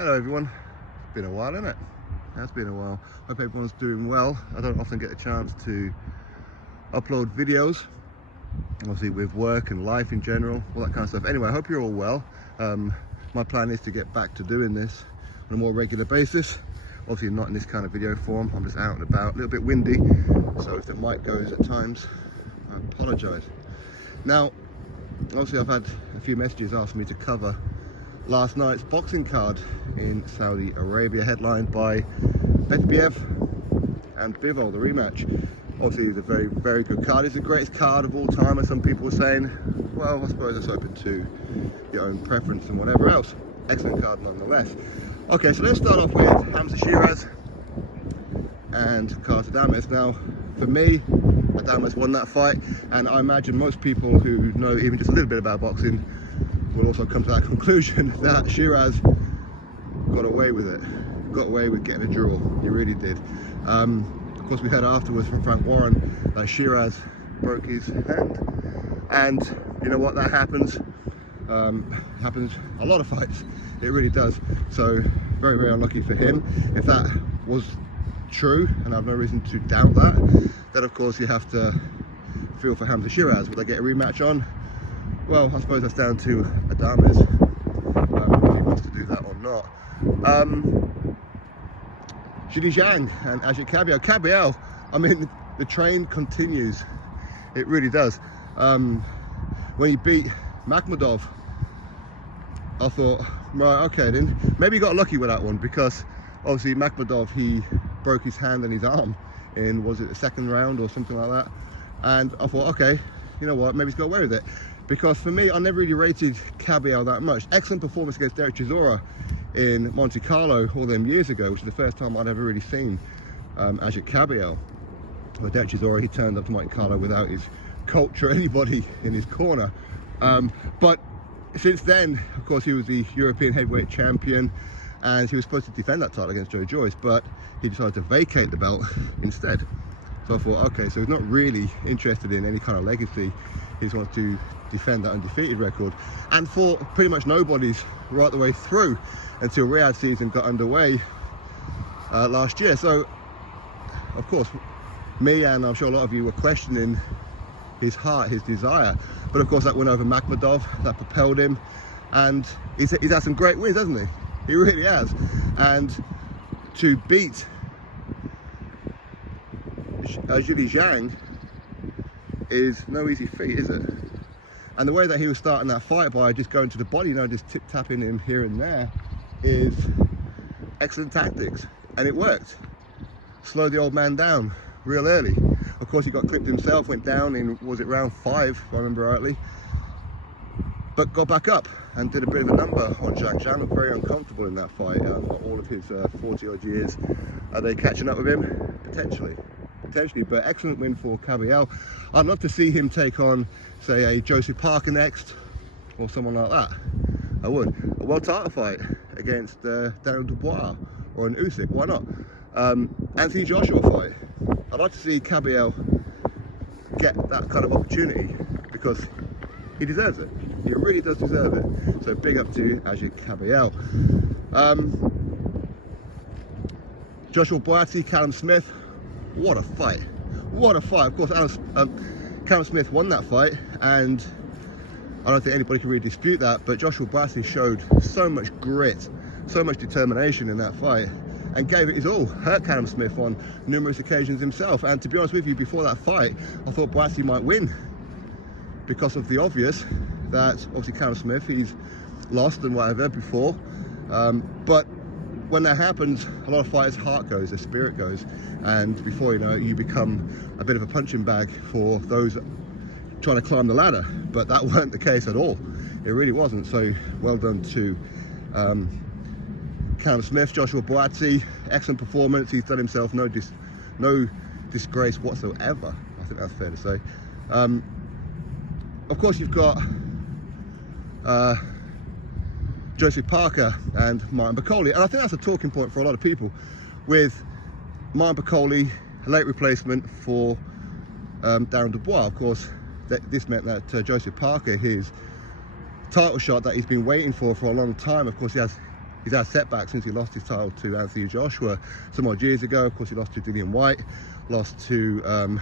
Hello everyone. It's been a while, isn't it? It has been a while. Hope everyone's doing well. I don't often get a chance to upload videos, obviously with work and life in general, all that kind of stuff. Anyway, I hope you're all well. My plan is to get back to doing this on a more regular basis. Obviously not in this kind of video form. I'm just out and about, a little bit windy, so if the mic goes at times, I apologise. Now, obviously I've had a few messages asking me to cover last night's boxing card in Saudi Arabia, headlined by Beterbiev and Bivol, the rematch. Obviously it was a very, very good card. It's the greatest card of all time, as some people were saying. Well, I suppose it's open to your own preference and whatever else. Excellent card nonetheless. Okay, so let's start off with Shiraz and Adames. Now, for me, Adames won that fight, and I imagine most people who know even just a little bit about boxing will also come to that conclusion that Shiraz got away with it. Got away with getting a draw. He really did. Of course, we heard afterwards from Frank Warren that Shiraz broke his hand, and you know what, that happens. Happens a lot of fights. It really does. So very, very unlucky for him. If that was true, and I have no reason to doubt that, then of course you have to feel for Shiraz. Will they get a rematch on? Well, I suppose that's down to Adames, if he wants to do that or not. Zhang and Agit Cabriel, I mean, the train continues. It really does. When he beat Makhmudov, I thought, right, okay then, maybe he got lucky with that one, because obviously Makhmudov, he broke his hand and his arm in, was it the second round or something like that? And I thought, okay, you know what, maybe he's got away with it. Because for me, I never really rated Kabayel that much. Excellent performance against Derek Chisora in Monte Carlo all them years ago, which is the first time I'd ever really seen Agit Kabayel. Well, Derek Chisora, he turned up to Monte Carlo without his coach or anybody in his corner. But since then, of course, he was the European heavyweight champion, and he was supposed to defend that title against Joe Joyce, but he decided to vacate the belt instead. So I thought, okay, so he's not really interested in any kind of legacy. He just wants to defend that undefeated record, and fought pretty much nobody's right the way through until Riyadh season got underway last year. So of course, me and I'm sure a lot of you were questioning his heart, his desire, but of course that went over Makhmudov, that propelled him, and he's had some great wins, hasn't he? He really has. And to beat Zhang is no easy feat, is it? And the way that he was starting that fight by just going to the body, you know, just tip-tapping him here and there, is excellent tactics, and it worked. Slowed the old man down real early. Of course, he got clipped himself, went down in, was it round 5, if I remember rightly, but got back up and did a bit of a number on Zhang. Zhang looked very uncomfortable in that fight. All of his 40 odd years, are they catching up with him? Potentially, but excellent win for Kabayel. I'd love to see him take on, say, a Joseph Parker next, or someone like that. I would. A world title fight against Daniel Dubois or an Usyk, why not? Anthony Joshua fight. I'd like to see Kabayel get that kind of opportunity, because he deserves it. He really does deserve it. So big up to Agit Kabayel. Joshua Buatsi, Callum Smith. What a fight. What a fight. Of course, Callum Smith won that fight, and I don't think anybody can really dispute that, but Joshua Buatsi showed so much grit, so much determination in that fight, and gave it his all. Hurt Callum Smith on numerous occasions himself. And to be honest with you, before that fight, I thought Buatsi might win, because of the obvious, that obviously Callum Smith, he's lost and whatever before, but when that happens, a lot of fighters' heart goes, their spirit goes, and before you know it, you become a bit of a punching bag for those trying to climb the ladder. But that weren't the case at all. It really wasn't. So well done to Callum Smith. Joshua Buatsi, excellent performance. He's done himself no disgrace whatsoever. I think that's fair to say. Of course, you've got Joseph Parker and Bakole, and I think that's a talking point for a lot of people, with Bakole, a late replacement for Darren Dubois. Of course, this meant that Joseph Parker, his title shot that he's been waiting for a long time, of course he has He's had setbacks since he lost his title to Anthony Joshua some odd years ago. Of course, he lost to Dillian White, lost to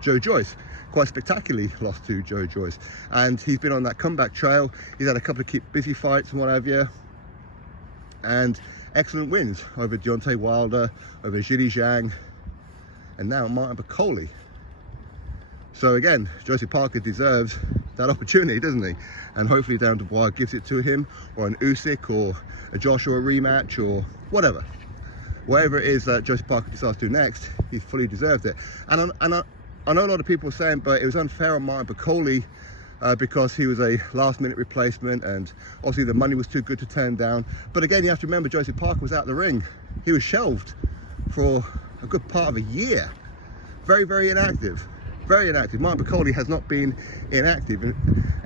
Joe Joyce, quite spectacularly lost to Joe Joyce. And he's been on that comeback trail. He's had a couple of keep busy fights and what have you. And excellent wins over Deontay Wilder, over Zhilei Zhang, and now Martin Bakole. So again, Joseph Parker deserves that opportunity, doesn't he? And hopefully Darren Dubois gives it to him, or an Usyk, or a Joshua rematch, or whatever. Whatever it is that Joseph Parker decides to do next, he fully deserved it. And I know a lot of people are saying, but it was unfair on Martin Bakole because he was a last-minute replacement, and obviously the money was too good to turn down. But again, you have to remember, Joseph Parker was out of the ring. He was shelved for a good part of a year. Very, very inactive. Very inactive. Martin Bakole has not been inactive, and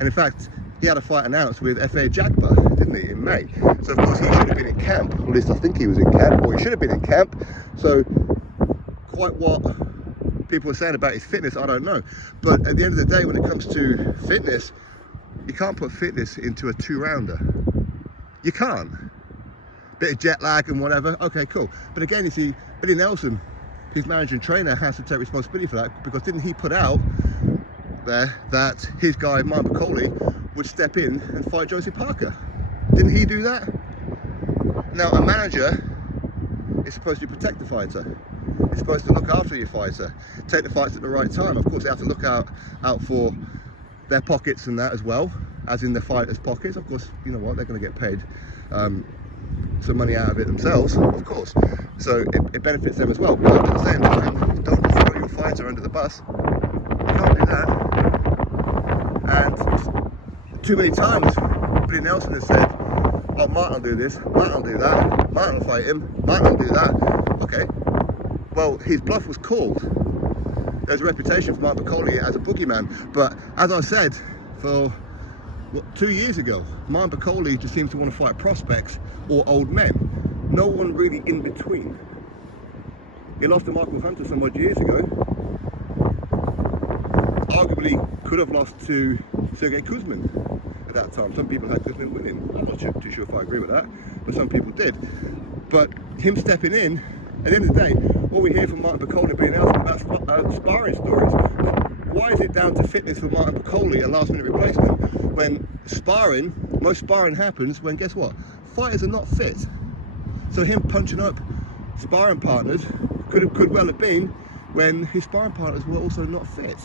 in fact, he had a fight announced with F.A. Jagba, didn't he, in May? So of course he should have been in camp, or at least I think he was in camp, or he should have been in camp. So quite what people are saying about his fitness, I don't know. But at the end of the day, when it comes to fitness, you can't put fitness into a 2-rounder. You can't. Bit of jet lag and whatever, okay, cool. But again, you see, Billy Nelson, his manager and trainer, has to take responsibility for that, because didn't he put out there that his guy, Martin Bakole, would step in and fight Joseph Parker? Didn't he do that? Now, a manager is supposed to protect the fighter. He's supposed to look after your fighter, take the fights at the right time. Of course, they have to look out for their pockets and that as well, as in the fighters' pockets. Of course, you know what, they're going to get paid some money out of it themselves, of course. So it benefits them as well. But at the same time, don't throw your fighter under the bus. You can't do that. And too many times, Billy Nelson has said, oh, Martin will do this, Martin will do that, Martin will fight him, Martin will do that. Okay. Well, his bluff was called. There's a reputation for Martin Bakole as a boogeyman, but as I said, for 2 years ago, Martin Bakole just seems to want to fight prospects or old men. No one really in between. He lost to Michael Hunter some odd years ago. Arguably could have lost to Sergey Kuzmin at that time. Some people had Kuzmin winning. I'm not too sure if I agree with that, but some people did. But him stepping in, at the end of the day, all we hear from Martin Bakole being asked about sparring stories. Why is it down to fitness for Martin Bakole, a last-minute replacement, when sparring, most sparring happens when, guess what, fighters are not fit. So him punching up sparring partners could well have been when his sparring partners were also not fit.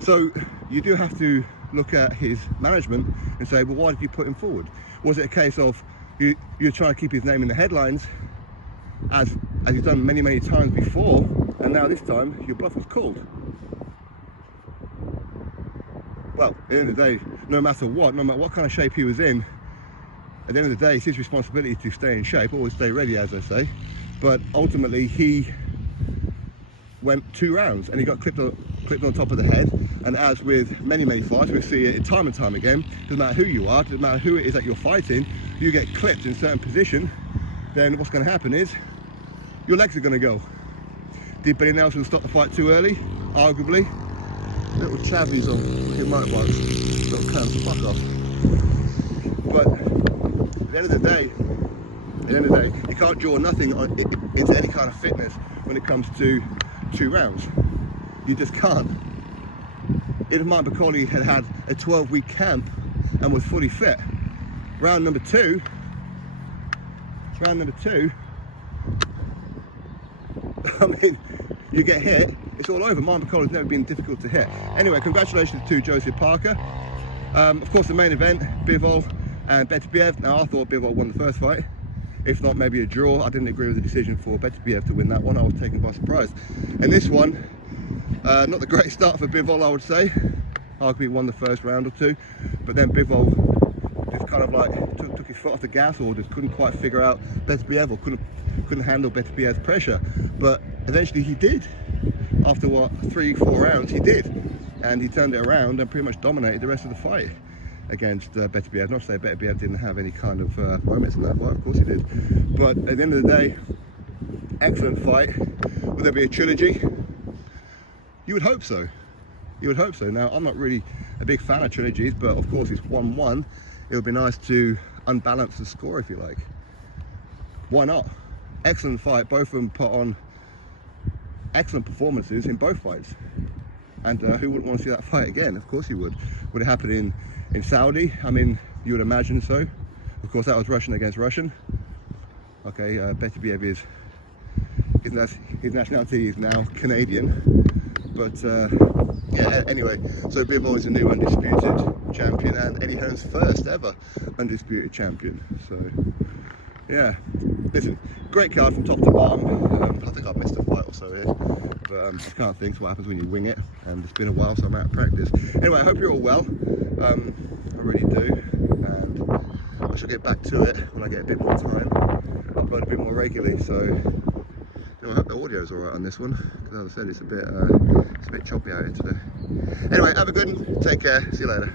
So you do have to look at his management and say, well, why did you put him forward? Was it a case of you're trying to keep his name in the headlines, as you've done many, many times before, and now this time your bluff was called? Well, at the end of the day, no matter what kind of shape he was in, at the end of the day, it's his responsibility to stay in shape, always stay ready, as I say. But ultimately, he went 2 rounds and he got clipped on top of the head. And as with many, many fights, we see it time and time again. Doesn't matter who you are, doesn't matter who it is that you're fighting, you get clipped in a certain position, then what's going to happen is your legs are going to go. Did Billy Nelson stop the fight too early? Arguably. Little chavvies on fucking motorbikes. Little cunts, fuck off. But at the end of the day, you can't draw nothing into any kind of fitness when it comes to 2 rounds. You just can't. If Martin Bakole had a 12-week camp and was fully fit, round number two, I mean, you get hit, it's all over. Martin Bakole has never been difficult to hit. Anyway, congratulations to Joseph Parker. Of course, the main event, Bivol and Beterbiev. Now, I thought Bivol won the first fight. If not, maybe a draw. I didn't agree with the decision for Beterbiev to win that one. I was taken by surprise. And this one, not the great start for Bivol, I would say. Arguably won the first round or two, but then Bivol just kind of like took his foot off the gas, or just couldn't quite figure out Beterbiev, or couldn't handle Beterbiev's pressure. But eventually he did. After what, 3-4 rounds, he did, and he turned it around and pretty much dominated the rest of the fight against Beterbiev. Not to say Beterbiev didn't have any kind of moments in that fight, of course he did. But at the end of the day, excellent fight. Will there be a trilogy? You would hope so. You would hope so. Now, I'm not really a big fan of trilogies, but of course it's 1-1. It would be nice to unbalance the score, if you like. Why not? Excellent fight. Both of them put on excellent performances in both fights. And who wouldn't want to see that fight again? Of course you would. Would it happen in Saudi? I mean, you would imagine so. Of course, that was Russian against Russian. Okay, Beterbiev his nationality is now Canadian. But yeah, anyway, so Bivol is a new undisputed champion, and Eddie Hearn's first ever undisputed champion. So yeah, listen, great card from top to bottom. I think I've missed a fight or so here, but I can't think what happens when you wing it, and it's been a while, so I'm out of practice. Anyway, I hope you're all well. I really do, and I shall get back to it when I get a bit more time. Upload a bit more regularly, so I hope the audio's alright on this one, because as I said, it's a bit choppy out here today. Anyway, have a good one, take care, see you later.